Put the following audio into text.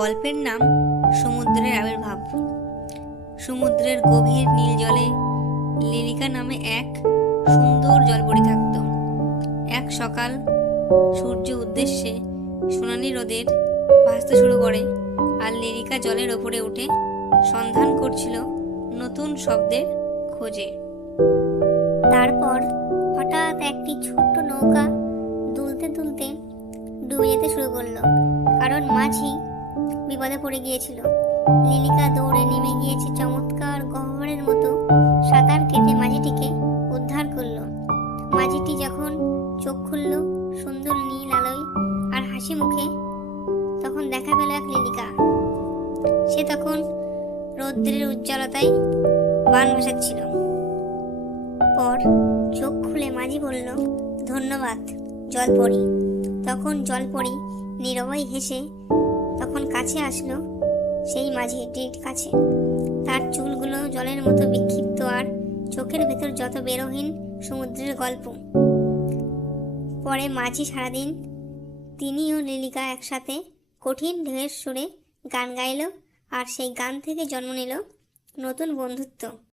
গল্পের নাম সমুদ্রের আবির্ভাব। সমুদ্রের গভীর নীল জলে লিলিকা নামে এক সুন্দর জলপরী থাকত। এক সকাল সূর্য উদ্দেশ্যে সোনালি রোদের ভাসতে শুরু করে, আর লিলিকা জলের ওপরে উঠে সন্ধান করছিল নতুন শব্দের খোঁজে। তারপর হঠাৎ একটি ছোট্ট নৌকা দুলতে দুলতে ডুবে যেতে শুরু করলো, কারণ মাঝি বিপদে পড়ে গিয়েছিল। লিলিকা দৌড়ে নেমে গিয়েছে, চমৎকার গহ্বরের মতো সাঁতার কেটে মাঝিটিকে উদ্ধার করলো। মাঝিটি যখন চোখ খুলল সুন্দর নীল আলোয় আর হাসি মুখে, তখন দেখা পেল এক লিলিকা। সে তখন রৌদ্রের উজ্জ্বলতায় বান ভাসাচ্ছিল। পর চোখ খুলে মাঝি বলল, ধন্যবাদ জলপরি। তখন জলপরি নীরবাই হেসে তখন কাছে আসলো সেই মাঝিটির কাছে। তার চুলগুলো জলের মতো বিক্ষিপ্ত, আর চোখের ভেতর যত বেরোহীন সমুদ্রের গল্প। পরে মাঝি সারাদিন তিনি ও লিলিকা একসাথে কঠিন ঢেউয়ের সুরে গান গাইল, আর সেই গান থেকে জন্ম নিল নতুন বন্ধুত্ব।